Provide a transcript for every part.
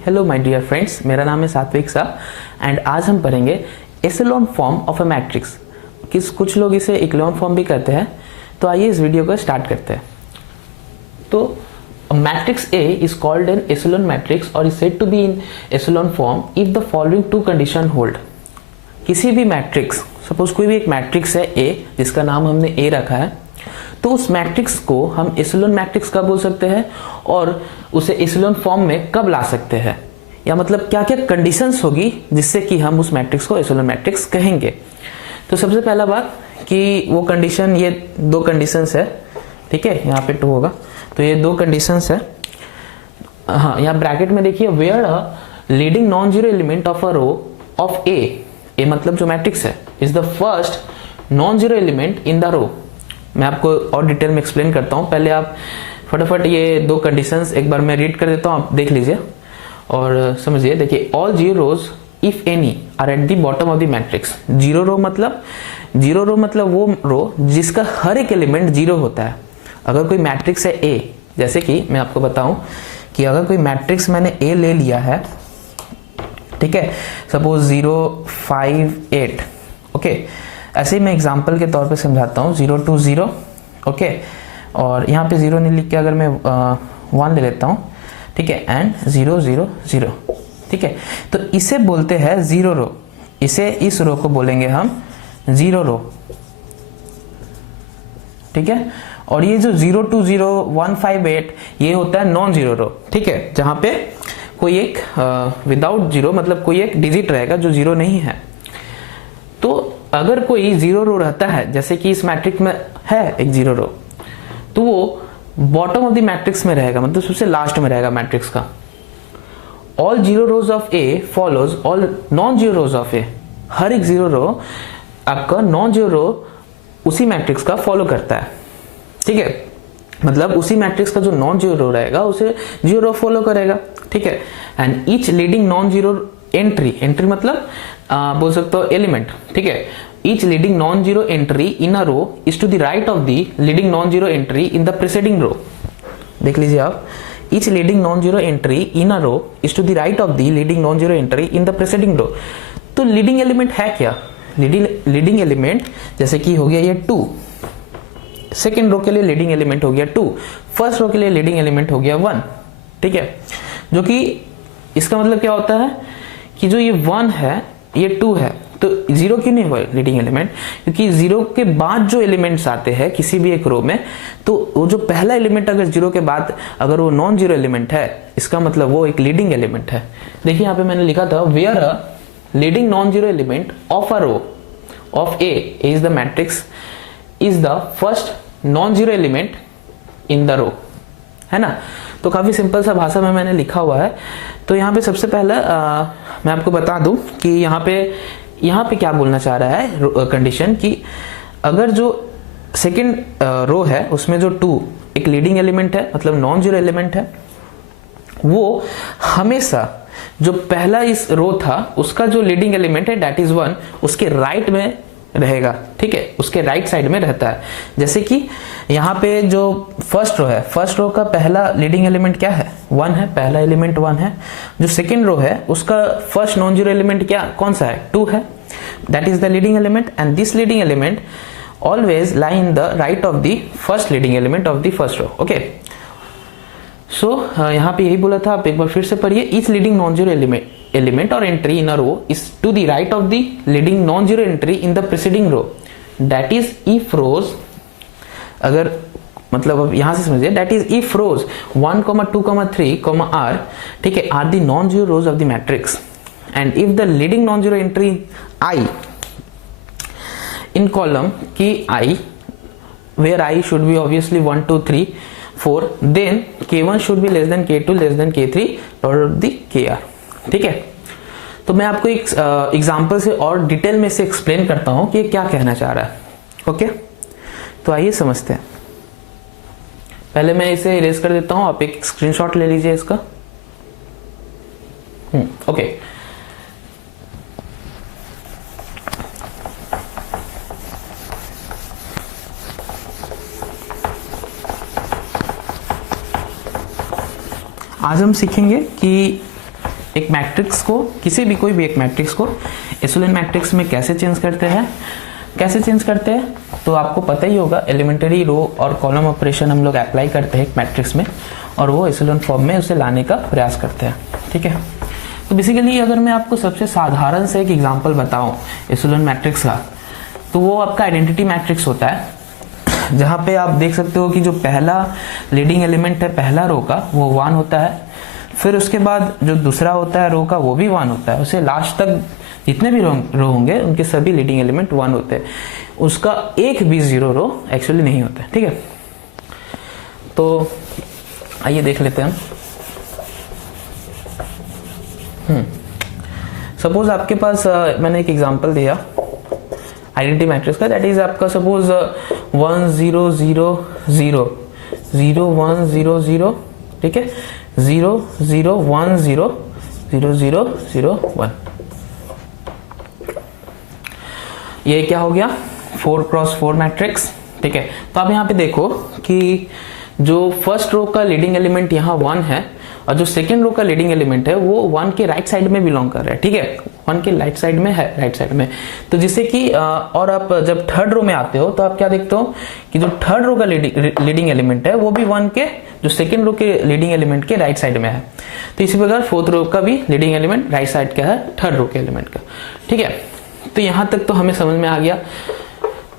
Hello my dear friends, मेरा नाम है सात्विक शाह एंड आज हम पढ़ेंगे एशेलॉन फॉर्म ऑफ अ मैट्रिक्स। कुछ लोग इसे इक्लोन फॉर्म भी कहते हैं। तो आइए इस वीडियो को स्टार्ट करते हैं। तो matrix A is called an echelon matrix और is said to be in echelon form if the following two condition hold. किसी भी मैट्रिक्स, सपोज कोई भी एक मैट्रिक्स है ए जिसका नाम हमने ए रखा है, तो उस मैट्रिक्स को हम एशेलॉन मैट्रिक्स कब बोल सकते हैं और उसे एशेलॉन फॉर्म में कब ला सकते हैं, या मतलब क्या क्या कंडीशंस होगी जिससे कि हम उस मैट्रिक्स को एशेलॉन मैट्रिक्स कहेंगे। तो सबसे पहला बात कि वो कंडीशन, ये दो कंडीशंस है, ठीक है, यहाँ पे 2 होगा, तो ये 2 कंडीशंस है। हाँ, यहाँ ब्रैकेट में देखिए, where a leading non zero element of a row of A मतलब जो मैट्रिक्स है is the first non zero element in the row. मैं आपको और डिटेल में एक्सप्लेन करता हूँ, पहले आप फटाफट ये 2 कंडीशंस एक बार मैं रीड कर देता हूँ, आप देख लीजिए और समझिए। देखिए, all zero rows if any are at the bottom of the matrix. Zero row मतलब वो रो जिसका हर एक एलिमेंट जीरो होता है। अगर कोई मैट्रिक्स है ए, जैसे कि मैं आपको बताऊं कि अगर कोई मैट्रिक्स मैंने ए ले लिया है, ठीक है, सपोज 0 5 8, ओके, ऐसे ही मैं एग्जांपल के तौर पे समझाता हूँ। 0 2 0, ओके, और यहाँ पे 0 नहीं लिख के अगर मैं 1 ले लेता हूँ, ठीक है, एंड 0 0 0, ठीक है, तो इसे बोलते हैं जीरो रो। इस रो को बोलेंगे हम जीरो रो, ठीक है। और ये जो 0 2 0 1 5 8 ये होता है नॉन जीरो रो, ठीक है, जहां पे कोई एक विदाउट जीरो मतलब कोई एक डिजिट रहेगा जो जीरो नहीं है। तो अगर कोई जीरो रो रहता है, जैसे कि इस मैट्रिक्स में है एक जीरो रो, तो वो बॉटम ऑफ द मैट्रिक्स में रहेगा, मतलब सबसे लास्ट में रहेगा मैट्रिक्स का। All zero rows of A follows all non zero rows of A. हर एक जीरो रो आपका नॉन जीरो रो उसी मैट्रिक्स का फॉलो करता है, ठीक है, मतलब उसी मैट्रिक्स का जो नॉन जीरो रो रहेगा उसे जीरो रो फॉलो करेगा, ठीक है। And each leading non zero entry मतलब बोल सकते हो एलिमेंट, ठीक है। Each leading non zero entry in a row is to the right of the leading non zero entry in the preceding row. देख लीजिए आप, each leading non zero entry in a row is to the right of the leading non zero entry in the preceding row. तो leading element है क्या? Leading element जैसे कि हो गया ये 2, सेकेंड रो के लिए लीडिंग एलिमेंट हो गया 2, फर्स्ट रो के लिए लीडिंग एलिमेंट हो गया 1, ठीक है। जो कि इसका मतलब क्या होता है कि जो ये 1 है ये 2 है, तो 0 क्यों नहीं हुआ लीडिंग एलिमेंट? क्योंकि 0 के बाद जो एलिमेंट्स आते हैं किसी भी एक रो में, तो वो जो पहला एलिमेंट अगर 0 के बाद अगर वो नॉन जीरो एलिमेंट है, इसका मतलब वो एक लीडिंग एलिमेंट है। देखिए यहाँ पे मैंने लिखा था, where a leading non zero element of a row of A is the matrix is the first non zero element in the row, है ना। तो काफी सिंपल सा भाषा में मैंने लिखा हुआ है। तो यहाँ पे सबसे पहले मैं आपको बता दूं कि यहाँ पे क्या बोलना चाह रहा है कंडीशन, कि अगर जो सेकंड रो है उसमें जो 2 एक लीडिंग एलिमेंट है, मतलब नॉन जीरो एलिमेंट है, वो हमेशा जो पहला इस रो था उसका जो लीडिंग एलिमेंट है दैट इज 1 उसके राइट में रहेगा, ठीक है, उसके राइट साइड में रहता है। जैसे कि यहाँ पे जो फर्स्ट रो है, फर्स्ट रो का पहला लीडिंग एलिमेंट क्या है? 1 है, पहला एलिमेंट 1 है। जो सेकंड रो है उसका फर्स्ट नॉन जीरो एलिमेंट क्या, कौन सा है? 2 है, that is the leading element and this leading element always lie in the right of the first leading element of the first row, okay. So यहाँ पे यही बोला था, आप एक बार फिर से पढ़िए। Each leading non zero element और entry in a row is to the right of the leading non zero entry in the preceding row, that is if rows, अगर मतलब अब यहां से समझिए, that is if rows 1 2 3 r, ठीक है, are the non zero rows of the matrix and if the leading non zero entry i in column की i, where i should be obviously 1 2 3 4, then k1 should be less than k2 less than k3 or the kr, ठीक है। तो मैं आपको एक example से और detail में से एक्सप्लेन करता हूं कि ये क्या कहना चाह रहा है, ओके। तो आइए समझते हैं। पहले मैं इसे इरेज कर देता हूं, आप एक स्क्रीनशॉट ले लीजिए इसका, ओके। आज हम सीखेंगे कि एक मैट्रिक्स को, किसी भी कोई भी एक मैट्रिक्स को एशेलोन मैट्रिक्स में कैसे चेंज करते हैं, तो आपको पता ही होगा, एलिमेंट्री रो और कॉलम ऑपरेशन हम लोग अप्लाई करते हैं एक मैट्रिक्स में और वो एशेलोन फॉर्म में उसे लाने का प्रयास करते हैं। ठीक है, तो बेसिकली अगर मैं आपको सबसे साधारण से एक एग्जांपल बताऊं एशेलोन मैट्रिक्स का, तो वो आपका आइडेंटिटी मैट्रिक्स होता है, जहां पे आप देख सकते हो कि जो पहला लीडिंग एलिमेंट है पहला रो का वो 1 होता है, फिर उसके बाद जो दूसरा होता है रो का वो भी 1 होता है, उसे लास्ट तक जितने भी रो होंगे उनके सभी लीडिंग एलिमेंट 1 होते हैं, उसका एक भी 0 रो एक्चुअली नहीं होता है। ठीक है, तो आइए देख लेते हैं। सपोज आपके पास मैंने एक एग्जांपल दिया आइडेंटिटी मैट्रिक्स का, दैट इज आपका सपोज 1 0 0 0 0 1 0 0, ठीक है, 0 0 1 0 0 0 0 1। ये क्या हो गया 4x4 मैट्रिक्स। ठीक है, तो आप यहाँ पे देखो कि जो फर्स्ट रो का लीडिंग एलिमेंट यहाँ 1 है और जो सेकेंड रो का लीडिंग एलिमेंट है वो 1 के राइट साइड में बिलोंग कर रहा है। ठीक है, 1 के राइट साइड में है, राइट साइड में, तो जिससे कि और आप जब थर्ड रो में आते हो तो आप क्या देखते हो कि जो थर्ड रो का लीडिंग एलिमेंट है वो भी 1 के जो सेकेंड रो के लीडिंग एलिमेंट के राइट साइड में है। तो इसी प्रकार फोर्थ रो का भी लीडिंग एलिमेंट राइट साइड का है थर्ड रो के एलिमेंट का। ठीक है, तो यहां तक तो हमें समझ में आ गया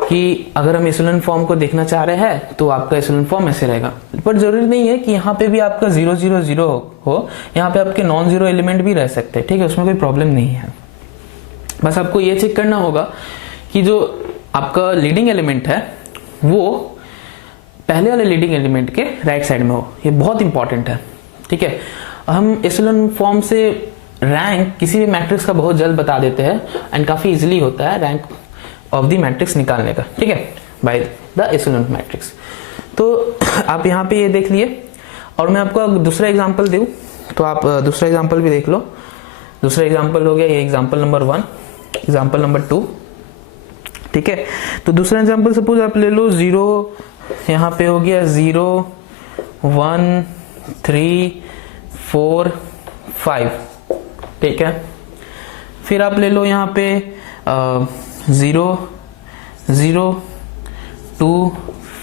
कि अगर हम एशेलोन फॉर्म को देखना चाह रहे हैं तो आपका एशेलोन फॉर्म ऐसे रहेगा, पर जरूरी नहीं है कि यहाँ पे भी आपका 0 0 0 हो, यहाँ पे आपके नॉन जीरो एलिमेंट भी रह सकते हैं। ठीक है, उसमें कोई प्रॉब्लम नहीं है, बस आपको ये चेक करना होगा कि जो आपका लीडिंग एलिमेंट है वो पहले वाले लीडिंग एलिमेंट के राइट साइड में हो, ये बहुत इंपॉर्टेंट है। ठीक है, हम एशेलोन फॉर्म से रैंक किसी भी मैट्रिक्स का बहुत जल्द बता देते हैं एंड काफी इजीली होता है रैंक ऑफ द मैट्रिक्स निकालने का। ठीक है, बाय द एशेलोन मैट्रिक्स। तो आप यहाँ पे ये देख लिए और मैं आपको दूसरा एग्जांपल दूं तो आप दूसरा एग्जांपल भी देख लो। दूसरा एग्जांपल हो गया ये एग्जांपल नंबर 1, एग्जांपल नंबर 2। ठीक है, तो दूसरा एग्जांपल सपोज आप ले लो 0, यहाँ पे हो गया 0 1 3 4 5। ठीक है, फिर आप ले लो यहाँ पे 0 0 2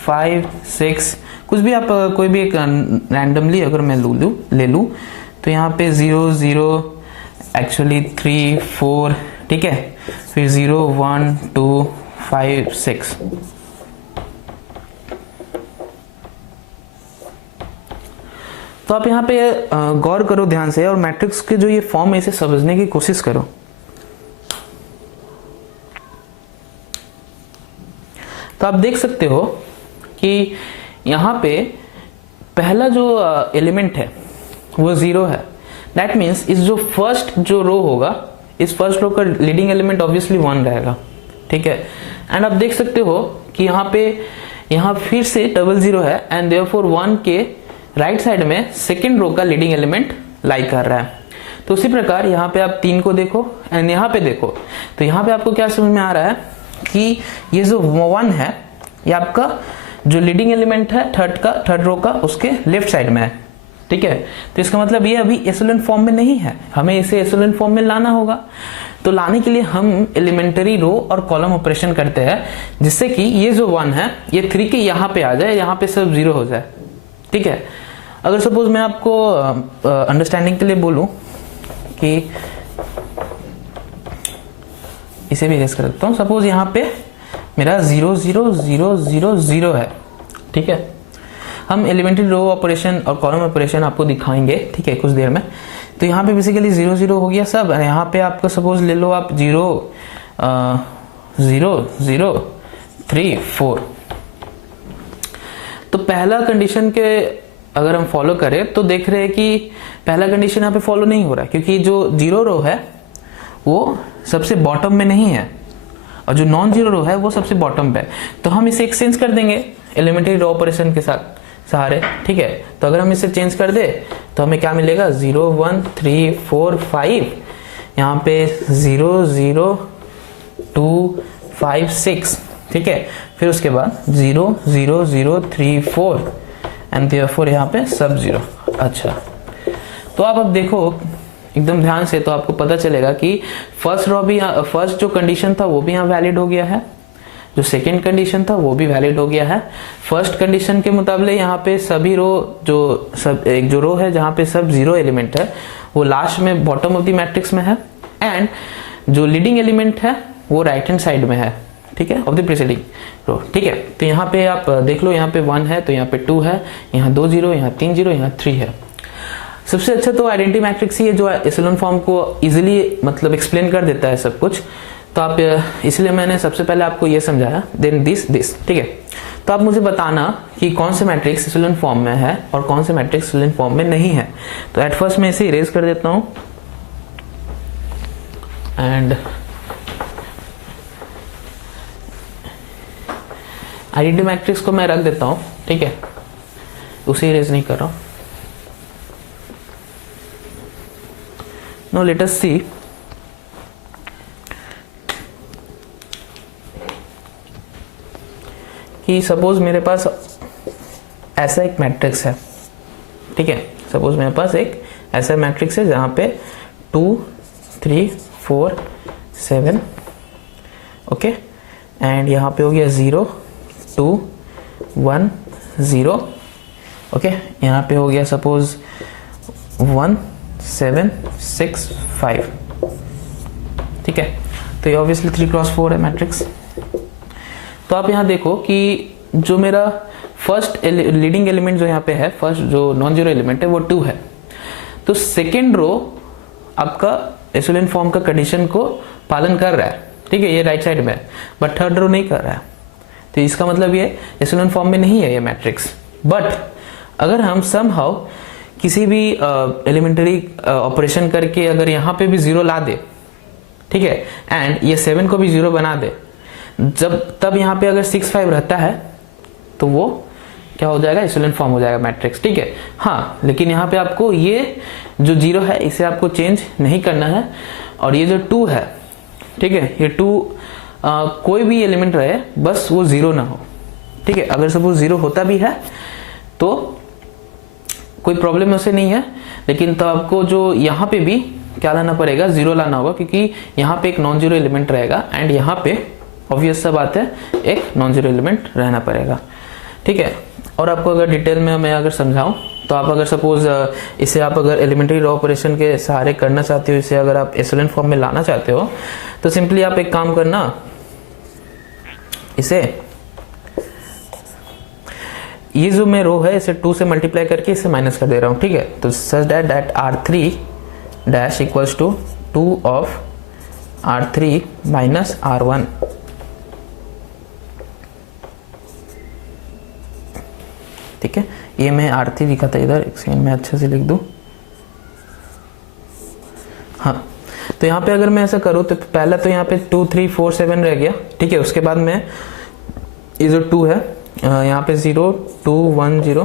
5 6, कुछ भी आप कोई भी एक रैंडमली अगर मैं ले लूं तो यहाँ पे 0 0 एक्चुअली 3 4, ठीक है, फिर 0 1 2 5 6। तो आप यहाँ पे गौर करो ध्यान से और मैट्रिक्स के जो ये फॉर्म है इसे समझने की कोशिश करो। तो आप देख सकते हो कि यहाँ पे पहला जो एलिमेंट है वो 0 है, दैट मीन्स इस जो फर्स्ट जो रो होगा इस फर्स्ट रो का लीडिंग एलिमेंट ऑब्वियसली 1 रहेगा। ठीक है, एंड आप देख सकते हो कि यहाँ फिर से डबल 0 है एंड देयरफॉर 1 के राइट साइड में सेकेंड रो का लीडिंग एलिमेंट लाई कर रहा है। तो उसी प्रकार यहाँ पे आप 3 को देखो एंड यहाँ पे देखो, तो यहाँ पे आपको क्या समझ में आ रहा है कि ये जो 1 है ये आपका जो लीडिंग एलिमेंट है थर्ड रो का उसके लेफ्ट साइड में है। ठीक है, तो इसका मतलब ये अभी एशेलोन फॉर्म में नहीं है, हमें इसे एशेलोन फॉर्म में लाना होगा। तो लाने के लिए हम एलिमेंटरी रो और कॉलम ऑपरेशन करते हैं जिससे कि ये जो 1 है ये 3 के यहाँ पे आ जाए, यहाँ पे सब 0 हो जाए। ठीक है, अगर सपोज मैं आपको अंडरस्टैंडिंग के लिए बोलूं कि इसे भी इरेज कर देता हूं, सपोज यहाँ पे मेरा 0 0 0 0 0 है। ठीक है, हम एलिमेंट्री रो ऑपरेशन और कॉलम ऑपरेशन आपको दिखाएंगे, ठीक है, कुछ देर में। तो यहाँ पे बेसिकली 0 0 हो गया सब, यहाँ पे आपको सपोज ले लो आप 0 0 0 3 4। तो पहला कंडीशन के अगर हम फॉलो करें तो देख रहे हैं कि पहला कंडीशन यहाँ पे फॉलो नहीं हो रहा है क्योंकि जो 0 रो है वो सबसे बॉटम में नहीं है और जो नॉन जीरो रो है वो सबसे बॉटम पे है। तो हम इसे एक्सचेंज कर देंगे एलिमेंट्री रो ऑपरेशन के साथ सहारे। ठीक है, तो अगर हम इसे चेंज कर दे तो हमें क्या मिलेगा 0 1 3 4 5, यहाँ पे 0 0 2 5 6। ठीक है, फिर उसके बाद 0 0 0 3 4 एंड देयरफॉर यहाँ पे सब 0। अच्छा, तो आप अब देखो एकदम ध्यान से, तो आपको पता चलेगा कि फर्स्ट रो भी, फर्स्ट जो कंडीशन था वो भी यहाँ वैलिड हो गया है, जो सेकंड कंडीशन था वो भी वैलिड हो गया है। फर्स्ट कंडीशन के मुताबिक यहाँ पे सभी रो, जो सब एक जो रो है जहाँ पे सब 0 एलिमेंट है वो लास्ट में बॉटम ऑफ द मैट्रिक्स में है, एंड जो लीडिंग एलिमेंट है वो राइट हैंड साइड में है, ठीक है, ऑफ द प्रीसीडिंग रो, ठीक है। तो यहाँ पे आप देख लो, यहाँ पे 1 है तो यहाँ पे 2 है, यहाँ 2 0, यहाँ 3 0, यहाँ 3 है। सबसे अच्छा तो आइडेंटिटी मैट्रिक्स ही है जो एशेलॉन फॉर्म को इजीली मतलब एक्सप्लेन कर देता है सब कुछ। तो आप, इसलिए मैंने सबसे पहले आपको ये समझाया, देन दिस, ठीक है। तो आप मुझे बताना कि कौन से मैट्रिक्स एशेलॉन फॉर्म में है और कौन से मैट्रिक्स एशेलॉन फॉर्म में नहीं है। तो एट फर्स्ट मैं इसे इरेज कर देता हूं एंड आइडेंटिटी मैट्रिक्स को मैं रख देता हूं, ठीक है, उसे इरेज नहीं कर रहा हूं। Now let us see कि सपोज मेरे पास ऐसा एक मैट्रिक्स है, ठीक है, सपोज मेरे पास एक ऐसा मैट्रिक्स है जहां पे 2 3 4 7, ओके, एंड यहाँ पे हो गया 0 2 1 0, ओके, यहाँ पे हो गया सपोज 1 7 6 5, ठीक है। तो ये ऑब्वियसली 3 क्रॉस 4 है मैट्रिक्स। तो आप यहाँ देखो कि जो मेरा फर्स्ट लीडिंग एलिमेंट जो यहाँ पे है, फर्स्ट जो नॉन जीरो एलिमेंट है वो 2 है, तो सेकेंड रो आपका एशेलॉन फॉर्म का कंडीशन को पालन कर रहा है, ठीक है, ये राइट साइड में है, बट थर्ड रो नहीं कर रहा है। तो इसका मतलब ये एशेलॉन फॉर्म में नहीं है ये मैट्रिक्स। बट अगर हम समहाउ किसी भी एलिमेंटरी ऑपरेशन करके अगर यहाँ पे भी 0 ला दे, ठीक है, एंड ये 7 को भी 0 बना दे, तब यहाँ पे अगर 6 5 रहता है तो वो क्या हो जाएगा, एशेलॉन फॉर्म हो जाएगा मैट्रिक्स, ठीक है। हाँ, लेकिन यहाँ पे आपको ये जो 0 है इसे आपको चेंज नहीं करना है, और ये जो 2 है, ठीक है, ये 2 कोई भी एलिमेंट रहे बस वो 0 ना हो, ठीक है। अगर सपोज 0 होता भी है तो कोई प्रॉब्लम उसे नहीं है, लेकिन तो आपको जो यहाँ पे भी क्या लाना पड़ेगा, 0 लाना होगा, क्योंकि यहाँ पे एक नॉन जीरो एलिमेंट रहेगा एंड यहाँ पे ऑब्वियस सा बात है एक नॉन जीरो एलिमेंट रहना पड़ेगा, ठीक है। और आपको अगर डिटेल में मैं अगर समझाऊं तो आप अगर सपोज इसे आप अगर एलिमेंट्री रो ऑपरेशन के सहारे करना चाहते हो, इसे अगर आप एशेलॉन फॉर्म में लाना चाहते हो, तो सिंपली आप एक काम करना, इसे ये जो मैं रो है इसे 2 से मल्टीप्लाई करके इसे माइनस कर दे रहा हूं, ठीक है। तो such that R3 dash equals to 2 of R3 minus R1, ठीक है। ये मैं R3 लिखा था इधर, एक सेकंड में अच्छे से लिख दूं। हाँ, तो यहाँ पे अगर मैं ऐसा करूँ तो पहला तो यहाँ पे 2 3 4 7 रह गया, ठीक है। उसके बाद में ये जो 2 है यहाँ पे 0 2 1 0,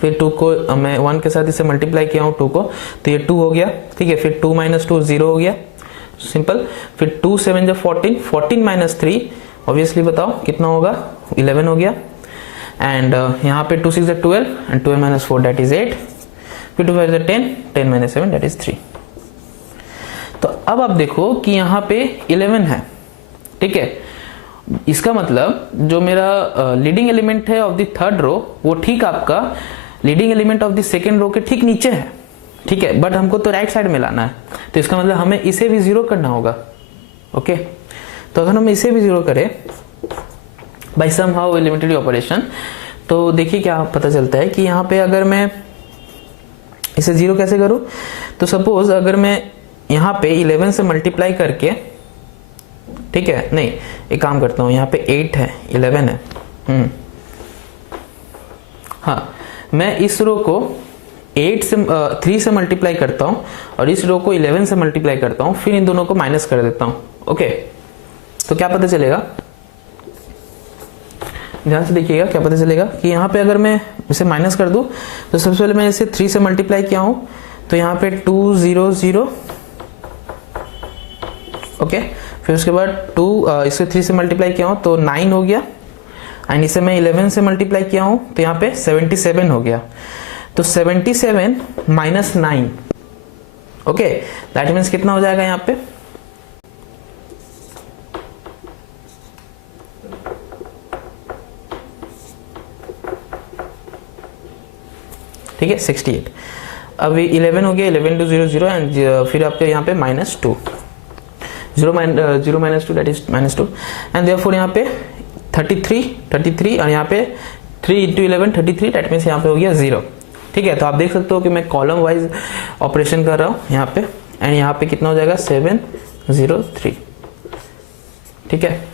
फिर 2 को मैं 1 के साथ इसे मल्टीप्लाई किया हूँ 2 को, तो ये 2 हो गया, ठीक है। फिर 2 माइनस 2 0 हो गया, सिंपल। फिर 2 7 जब 14, 14 माइनस 3 ऑब्वियसली बताओ कितना होगा, 11 हो गया। एंड यहाँ पे 2 6 12 एंड 12 माइनस 4 दैट इज 8, फिर 2 5 10, 10 माइनस 7 दैट इज 3। तो अब आप देखो कि यहाँ पे 11 है, ठीक है। इसका मतलब जो मेरा लीडिंग एलिमेंट है ऑफ द थर्ड रो वो ठीक आपका leading element of the second row के ठीक नीचे है, ठीक है, बट हमको तो राइट साइड में लाना है, तो इसका मतलब हमें इसे भी 0 करना होगा, ओके। तो अगर हम इसे भी 0 करें by somehow elementary operation, तो देखिए क्या पता चलता है कि यहाँ पे अगर मैं इसे 0 कैसे करूं, तो सपोज अगर मैं यहाँ पे 11 से मल्टीप्लाई करके, ठीक है, नहीं एक काम करता हूँ, यहाँ पे 8 है 11 है, हाँ, मैं इस रो को 3 से मल्टीप्लाई करता हूँ और इस रो को 11 से मल्टीप्लाई करता हूँ, फिर इन दोनों को माइनस कर देता हूँ, ओके। तो क्या पता चलेगा, ध्यान से देखिएगा, क्या पता चलेगा कि यहाँ पे अगर मैं इसे माइनस कर दूं तो सबसे पहले मैं इसे 3 से मल्टीप्लाई किया हूं, तो यहाँ पे 2 0 0, ओके। फिर उसके बाद इसे 3 से मल्टीप्लाई किया हूं तो 9 हो गया, एंड इसे मैं 11 से मल्टीप्लाई किया हूं तो यहाँ पे 77 हो गया। तो 77 माइनस 9, ओके, दैट मीन्स कितना हो जाएगा यहाँ पे, ठीक है 68। अब 11 हो गया, 11 टू 0 0 एंड फिर आपके यहाँ पे -2, 0 -2 दैट इज -2 एंड देयरफॉर यहाँ पे 33 और यहाँ पे 3 इंटू 11 33, दैट मीन्स यहाँ पे हो गया 0। ठीक है, तो आप देख सकते हो कि मैं कॉलम वाइज ऑपरेशन कर रहा हूँ यहाँ पे, एंड यहाँ पे कितना हो जाएगा 703। ठीक है,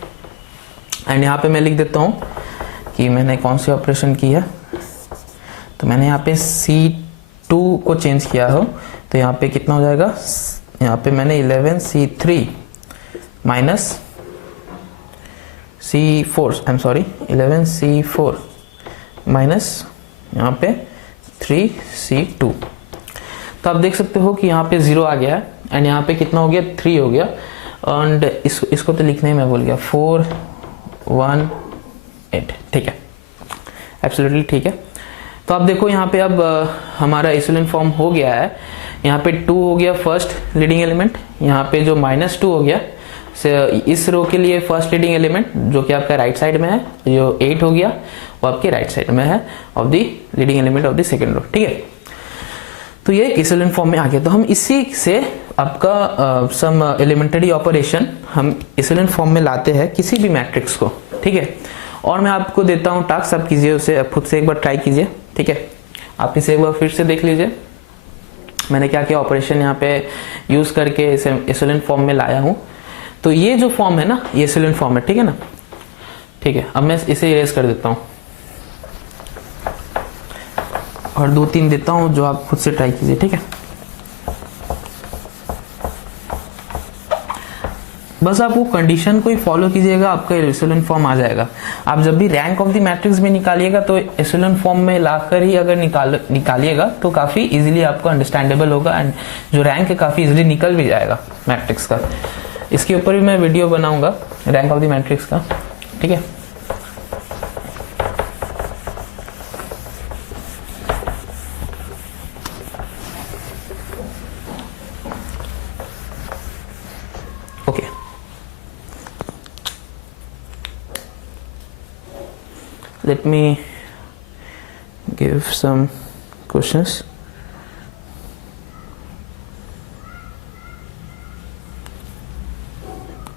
एंड यहाँ पे मैं लिख देता हूँ कि मैंने कौन सी ऑपरेशन की है। तो मैंने यहाँ पे C2 को चेंज किया हो, तो यहाँ पे कितना हो जाएगा, यहाँ पे मैंने 11C3 minus C4, I am sorry 11C4 minus यहाँ पे 3C2। तो आप देख सकते हो कि यहाँ पे 0 आ गया है एंड यहाँ पे कितना हो गया 3 हो गया, एंड इसको तो लिखने ही मैं भूल गया 418। ठीक है, एब्सोल्युटली ठीक है। तो आप देखो यहाँ पे अब हमारा इक्विवेलेंट फॉर्म हो गया है। यहाँ पे 2 हो गया फर्स्ट लीडिंग एलिमेंट, यहाँ पे जो -2 हो गया इस रो के लिए फर्स्ट लीडिंग एलिमेंट जो कि आपका राइट साइड में है, जो 8 हो गया वो आपके राइट साइड में है of the leading element of the second row. ठीक है, तो ये इक्विवेलेंट फॉर्म में आ गया। तो हम इसी से आपका सम एलिमेंट्री ऑपरेशन हम इक्विवेलेंट फॉर्म में लाते हैं किसी भी मैट्रिक्स को। ठीक है, और मैं आपको देता हूँ टास्क, आप कीजिए उसे, आप खुद से एक बार ट्राई कीजिए। ठीक है, आप इसे एक बार फिर से देख लीजिए मैंने क्या क्या ऑपरेशन यहाँ पे यूज करके इसे इक्विवेलेंट फॉर्म में लाया हूँ। तो ये जो फॉर्म है ना, ये इक्विवेलेंट फॉर्म है। ठीक है ना, ठीक है, अब मैं इसे इरेज कर देता हूँ और 2-3 देता हूँ जो आप खुद से ट्राई कीजिए। ठीक है, बस आप वो कंडीशन को ही फॉलो कीजिएगा, आपका इक्विवेलेंट फॉर्म आ जाएगा। आप जब भी रैंक ऑफ द मैट्रिक्स में निकालिएगा तो इक्विवेलेंट फॉर्म में लाकर ही अगर निकालिएगा तो काफी इजीली आपको अंडरस्टैंडेबल होगा एंड जो रैंक है काफी इजीली निकल भी जाएगा मैट्रिक्स का। इसके ऊपर भी मैं वीडियो बनाऊंगा रैंक ऑफ द मैट्रिक्स का। ठीक है, okay let me give some questions.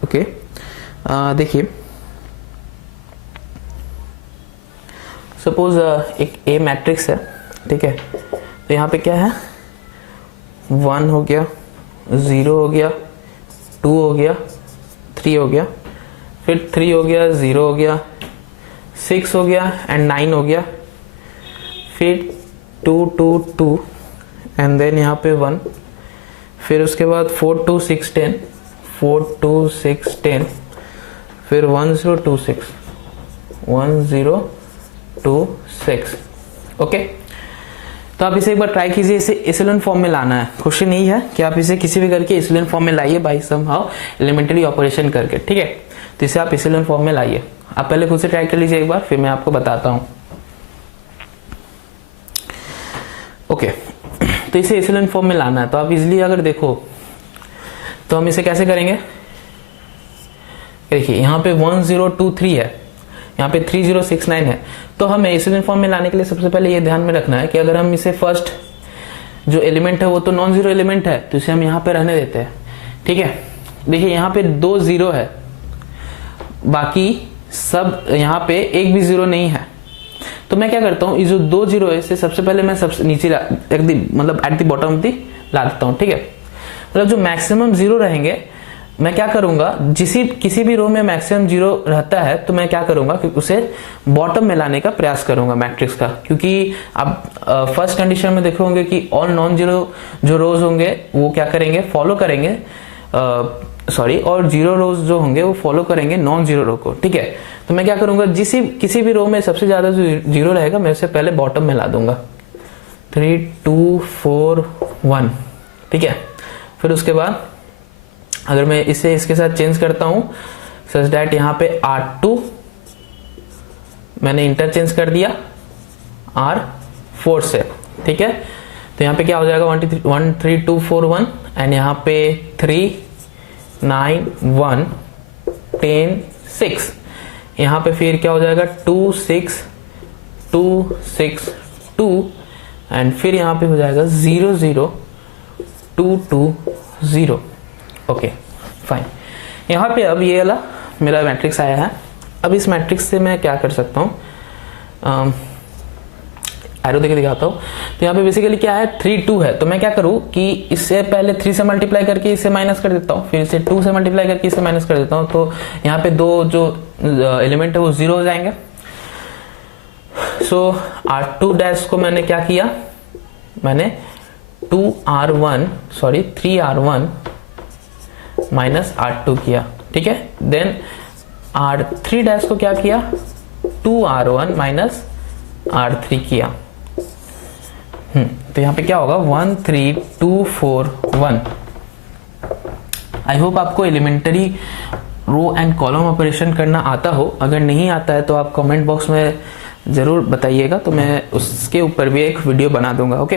Okay, देखिए सपोज एक ए मैट्रिक्स है। ठीक है, तो यहाँ पे क्या है 1 हो गया, 0 हो गया, 2 हो गया, 3 हो गया, फिर 3 हो गया, 0 हो गया, 6 हो गया एंड 9 हो गया, फिर 2 2 2 एंड देन यहाँ पे 1, फिर उसके बाद 4 2 6 10, 4 2 6 10, फिर 1 0 2 6, 1 0 2 6। ओके, तो आप इसे एक बार ट्राई कीजिए, इसे इक्विवेलेंट फॉर्म में लाना है। क्वेश्चन यही है कि आप इसे किसी भी करके इक्विवेलेंट फॉर्म में लाइए by somehow elementary operation करके। ठीक है, तो इसे आप इक्विवेलेंट फॉर्म में लाइए। आप पहले खुद से ट्राई कर लीजिए एक बार, फिर मैं आपको बताता हूं। ओके, तो इसे इक्विवेलेंट फॉर्म में लाना है। तो आप इजीली अगर देखो तो हम इसे कैसे करेंगे, देखिए यहाँ पे 1 0 2 3 है, यहाँ पे 3 0 6 9 है। तो हमें इक्विवेलेंट फॉर्म में लाने के लिए सबसे पहले ये ध्यान में रखना है कि अगर हम इसे फर्स्ट जो एलिमेंट है वो तो नॉन जीरो एलिमेंट है, तो इसे हम यहाँ पे रहने देते हैं। ठीक है, देखिए यहाँ पे 2 0 है, बाकी सब यहाँ पे एक भी 0 नहीं है। तो मैं क्या करता हूँ, ये जो 2 0 है इसे सबसे पहले मैं सबसे नीचे मतलब at the bottom of the ला देता हूँ। ठीक है, मतलब जो मैक्सिमम 0 रहेंगे मैं क्या करूंगा, किसी भी रो में मैक्सिमम 0 रहता है तो मैं क्या करूंगा कि उसे बॉटम में लाने का प्रयास करूंगा मैट्रिक्स का। क्योंकि आप फर्स्ट कंडीशन में देखोगे कि ऑल नॉन जीरो जो रोज होंगे वो क्या करेंगे, फॉलो करेंगे और 0 रोज जो होंगे वो फॉलो करेंगे नॉन जीरो रो को। ठीक है, तो मैं क्या करूंगा, किसी भी रो में सबसे ज्यादा जो 0 रहेगा मैं उसे पहले बॉटम में ला दूंगा। 3 2 4 1। ठीक है, फिर उसके बाद अगर मैं इसे इसके साथ चेंज करता हूं सच दैट यहाँ पे R2 मैंने इंटरचेंज कर दिया R4 से। ठीक है, तो यहाँ पे क्या हो जाएगा 1 3 2 4 1 एंड यहाँ पे 3, 9, 1, 10, 6, यहाँ पे फिर क्या हो जाएगा 2, 6, 2, 6, 2 एंड फिर यहाँ पे हो जाएगा 0, 0, 2, 2, 0। Okay fine. यहाँ पे अब ये वाला मेरा मैट्रिक्स आया है। अब इस मैट्रिक्स से मैं क्या कर सकता हूँ, एरो देके दिखाता हूँ। तो यहाँ पे बेसिकली क्या है 3, 2 है, तो मैं क्या करूँ कि इससे पहले 3 से मल्टीप्लाई करके इसे माइनस कर देता हूँ, फिर इसे 2 से मल्टीप्लाई करके इसे माइनस कर देता हूँ। तो यहाँ पे दो जो एलिमेंट है वो 0 हो जाएंगे। सो R2 डैश को मैंने क्या किया, मैंने 3R1 माइनस R2 किया, ठीक है। देन R3 डैश को क्या किया, 2R1 माइनस R3 किया। तो यहाँ पे क्या होगा 1, 3, 2, 4, 1। आई होप आपको elementary row and column operation करना आता हो। अगर नहीं आता है तो आप कमेंट बॉक्स में जरूर बताइएगा, तो मैं उसके ऊपर भी एक वीडियो बना दूंगा। ओके,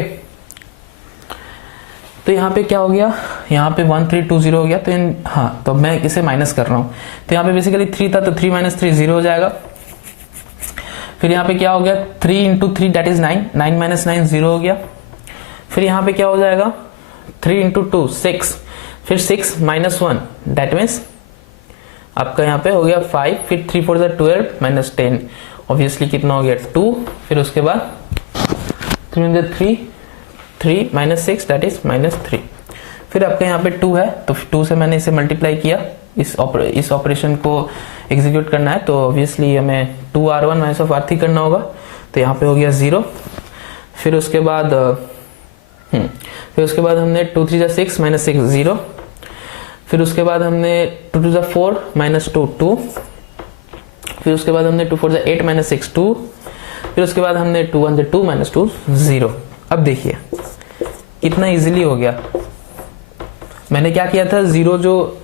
तो यहाँ पे क्या हो गया, यहाँ पे 1, 3, 2, 0 हो गया। तो हाँ, तो मैं इसे माइनस कर रहा हूँ। तो यहाँ पे बेसिकली 3 था, तो 3 - 3 0 हो जाएगा। फिर यहाँ पे क्या हो गया 3 × 3 दैट इज 9, 9 - 9 0 हो गया। फिर यहाँ पे क्या हो जाएगा 3 × 2 6, फिर 6 - 1 दैट मीन्स आपका यहाँ पे हो गया 5, फिर 3 4 12 - 10 ऑब्वियसली कितना हो गया 2। फिर उसके बाद 3 3 - 6 दैट इज -3। फिर आपका यहाँ पे 2 है, तो 2 से मैंने इसे मल्टीप्लाई किया। इस ऑपरेशन को एग्जीक्यूट करना है तो ऑब्वियसली हमें 2R1 - R3 करना होगा। तो यहाँ पे हो गया 0। फिर उसके बाद हमने 2 3 6 - 6 0। फिर उसके बाद हमने 2 2 4 - 2 2। फिर उसके बाद हमने 2 4 8 - 6 2। फिर उसके बाद हमने 2 1 2 - 2 0। अब देखिए कितना इजीली हो गया। मैंने क्या किया था, जीरो जो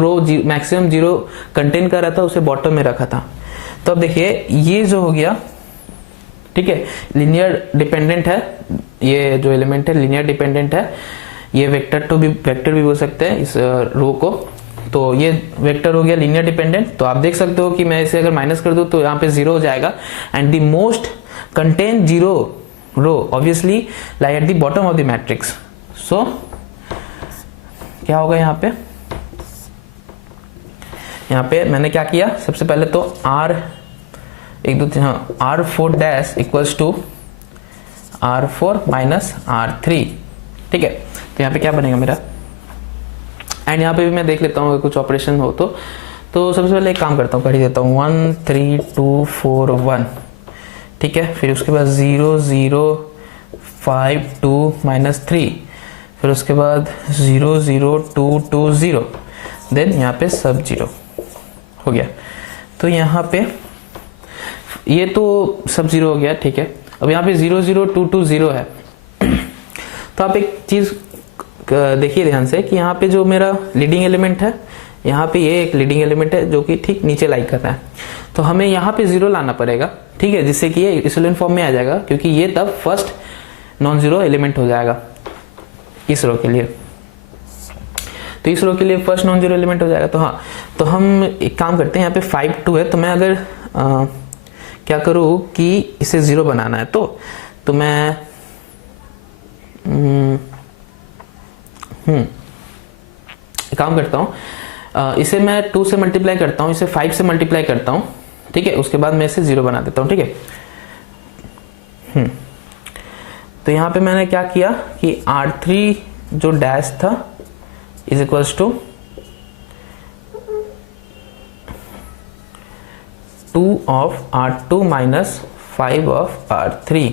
रो मैक्सिमम 0 कंटेन कर रहा था उसे बॉटम में रखा था। तो अब देखिए ये जो हो गया, ठीक है, लीनियर डिपेंडेंट है। ये जो एलिमेंट है लीनियर डिपेंडेंट है। ये वेक्टर भी बोल सकते हैं इस रो को। तो ये वेक्टर हो गया लीनियर डिपेंडेंट। तो आप देख सकते हो कि मैं इसे अगर माइनस कर दूं तो यहाँ पे 0 हो जाएगा। And the most contain 0 row obviously lie at the bottom of the matrix. So क्या होगा यहाँ पे मैंने क्या किया, सबसे पहले तो R4 dash equals to R4 minus R3, ठीक है। तो यहाँ पे क्या बनेगा मेरा, एंड यहाँ पे भी मैं देख लेता हूँ कुछ ऑपरेशन हो तो सबसे पहले एक काम करता हूँ, कर ही देता हूँ 1 3 2 4 1, ठीक है। फिर उसके बाद 0 0 5 2 -3, फिर उसके बाद 0 0 2 2 0, देन यहाँ पे सब 0 हो गया। तो यहाँ पे ये तो सब 0 हो गया, ठीक है। अब यहाँ पे 0 0 2 2 0 है। तो आप एक चीज देखिए ध्यान से कि यहाँ पे जो मेरा लीडिंग एलिमेंट है, यहाँ पे ये एक लीडिंग एलिमेंट है जो कि ठीक नीचे लाई कर रहा है। तो हमें यहाँ पे 0 लाना पड़ेगा, ठीक है, जिससे कि ये इक्विवेलेंट फॉर्म में आ जाएगा, क्योंकि ये तब फर्स्ट नॉन जीरो एलिमेंट हो जाएगा इस रो के लिए। तो इस रो के लिए फर्स्ट नॉन जीरो एलिमेंट हो जाएगा। तो हाँ, तो हम एक काम करते हैं, यहाँ पे 5 2 है। तो मैं अगर क्या करूँ कि इसे 0 बनाना है तो मैं काम करता हूँ, इसे मैं 2 से मल्टीप्लाई करता हूँ, इसे 5 से मल्टीप्लाई करता हूँ, ठीक है। उसके बाद मैं इसे 0 बना देता हूँ, ठीक है। तो यहाँ पे मैंने क्या किया कि R3 जो डैश था is equals to 2 of R2 minus 5 of R3,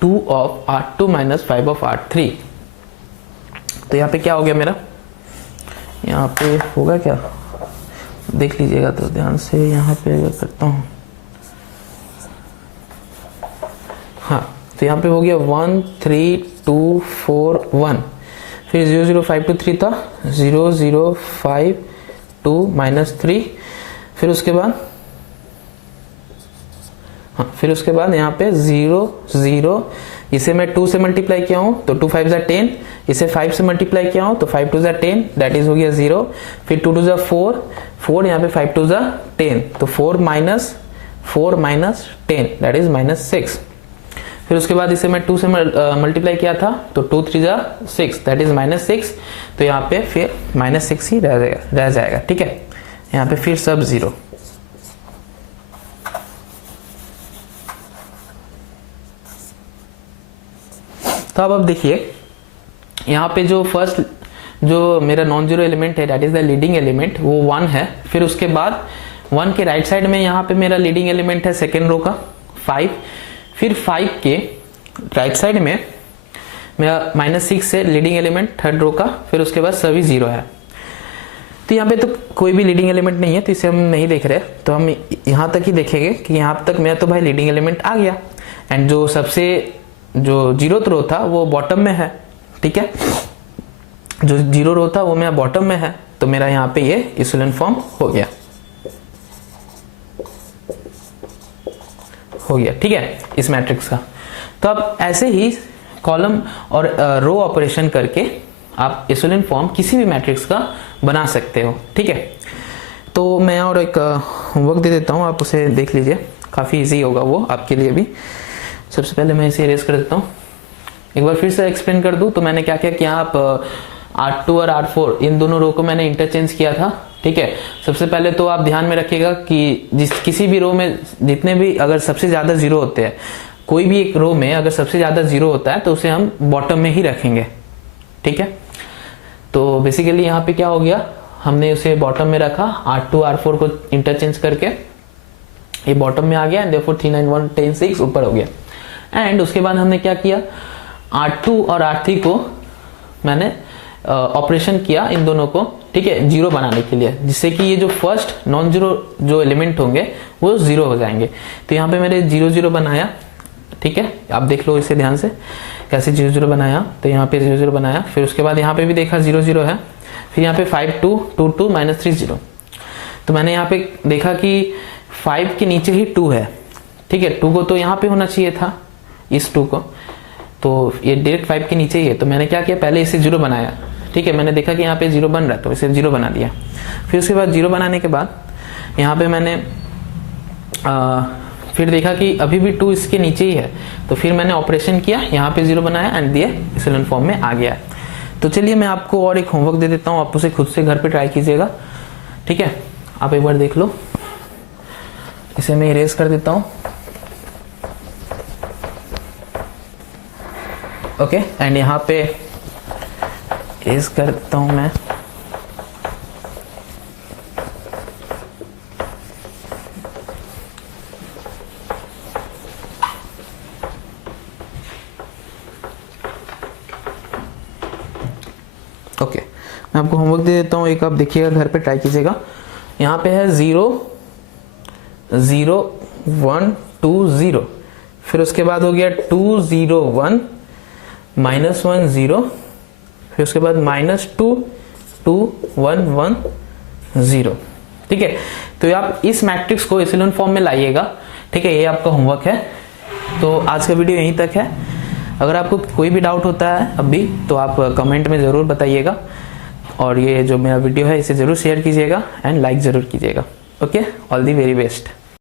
2 of R2 minus 5 of R3। तो यहाँ पे क्या हो गया मेरा, यहाँ पे होगा क्या, देख लीजिएगा तो ध्यान से। यहाँ पे अगर करता हूँ, हाँ, तो यहाँ पे हो गया 1 3 2 4 1, फिर 0 0 5 2 3 था, 0 0 5 2 -3, फिर उसके बाद यहाँ पे 0 0 इसे मैं 2 से मल्टीप्लाई किया हूं तो 2 5 10, इसे 5 से मल्टीप्लाई किया हूं तो 5 2 10, दैट इज हो गया 0, फिर 2 2 4, 4 यहाँ पे 5 2 10, तो 4 माइनस 10 दैट इज -6। फिर उसके बाद इसे मैं 2 से मल्टीप्लाई किया था तो 2 3 6 दैट इज -6, तो यहाँ पे फिर -6 ही रह जाएगा। ठीक है, यहाँ पे फिर सब 0। तो अब देखिए यहाँ पे जो फर्स्ट जो मेरा नॉन जीरो एलिमेंट है that is the leading element, वो 1 है। फिर उसके बाद 1 के राइट साइड में यहाँ पे मेरा लीडिंग एलिमेंट है सेकेंड रो का 5, फिर 5 के राइट साइड में मेरा -6 से लीडिंग एलिमेंट थर्ड रो का, फिर उसके बाद सभी 0 है। तो यहाँ पे तो कोई भी लीडिंग एलिमेंट नहीं है तो इसे हम नहीं देख रहे, तो हम यहाँ तक ही देखेंगे कि यहाँ तक मेरा तो भाई लीडिंग एलिमेंट आ गया, एंड जो सबसे जो 0th रो था वो बॉटम में है। ठीक है, जो 0 रो था वो मेरा बॉटम में है, तो मेरा यहाँ पे ये इक्विवेलेंट फॉर्म हो गया। ठीक है, इस मैट्रिक्स का। तो अब ऐसे ही कॉलम और रो ऑपरेशन करके आप इक्विवेलेंट फॉर्म किसी भी मैट्रिक्स का बना सकते हो। ठीक है, तो मैं और एक होमवर्क दे देता हूँ, आप उसे देख लीजिए, काफ़ी इजी होगा वो आपके लिए भी। सबसे पहले मैं इसे इरेज कर देता हूँ। एक बार फिर से एक्सप्लेन कर दूं तो मैंने क्या किया कि आप R2 और R4 इन दोनों रो को मैंने इंटरचेंज किया था। ठीक है, सबसे पहले तो आप ध्यान में रखिएगा कि किसी भी रो में जितने भी अगर सबसे ज़्यादा 0 होते हैं, कोई भी एक रो में अगर सबसे ज़्यादा 0 होता है तो उसे हम बॉटम में ही रखेंगे। ठीक है, तो बेसिकली यहाँ पे क्या हो गया, हमने उसे बॉटम में रखा, R2 R4 को इंटरचेंज करके ये बॉटम में आ गया, एंड देयरफॉर 3 9 1 10 6 ऊपर हो गया। एंड उसके बाद हमने क्या किया, R2 और R3 को मैंने ऑपरेशन किया इन दोनों को, ठीक है, 0 बनाने के लिए, जिससे कि ये जो फर्स्ट नॉन जीरो जो एलिमेंट होंगे वो 0 हो जाएंगे। तो यहाँ पे मैंने 0 0 बनाया। ठीक है, आप देख लो इसे ध्यान से कैसे 0 0 बनाया, तो यहाँ पे 0 0 बनाया। फिर उसके बाद यहाँ पे भी देखा 0 0 है, फिर यहाँ पे 5 2 2 2 -3 0। तो मैंने यहाँ पे देखा कि 5 के नीचे ही 2 है। ठीक है, 2 को तो यहाँ पे होना चाहिए था, इस 2 को, तो ये डायरेक्ट 5 के नीचे ही है। तो मैंने क्या किया, पहले इसे 0 बनाया। ठीक है, मैंने देखा कि यहाँ पे 0 बन रहा है तो इसे 0 बना दिया। फिर उसके बाद 0 बनाने के बाद यहाँ पे मैंने फिर देखा कि अभी भी 2 इसके नीचे ही है, तो फिर मैंने ऑपरेशन किया, यहाँ पे 0 बनाया एंड दिए इक्विवेलेंट फॉर्म में आ गया। तो चलिए मैं आपको और एक होमवर्क दे देता हूँ, आप उसे खुद से घर पे ट्राई कीजिएगा। ठीक है, आप एक बार देख लो, इसे मैं इरेज कर देता हूँ। ओके, एंड यहाँ पे इरेज कर देता हूँ मैं। ओके, मैं आपको होमवर्क दे देता हूँ, एक आप देखिएगा, घर पे ट्राई कीजिएगा। यहाँ पे है 0 0 1 2 0, फिर उसके बाद हो गया 2 0 1 -1 0, फिर उसके बाद -2 2 1 1 0। ठीक है, तो आप इस मैट्रिक्स को इक्विवेलेंट फॉर्म में लाइएगा। ठीक है, ये आपका होमवर्क है। तो आज का वीडियो यहीं तक है। अगर आपको कोई भी डाउट होता है अभी तो आप कमेंट में ज़रूर बताइएगा, और ये जो मेरा वीडियो है इसे ज़रूर शेयर कीजिएगा एंड लाइक ज़रूर कीजिएगा। Okay, all the very best.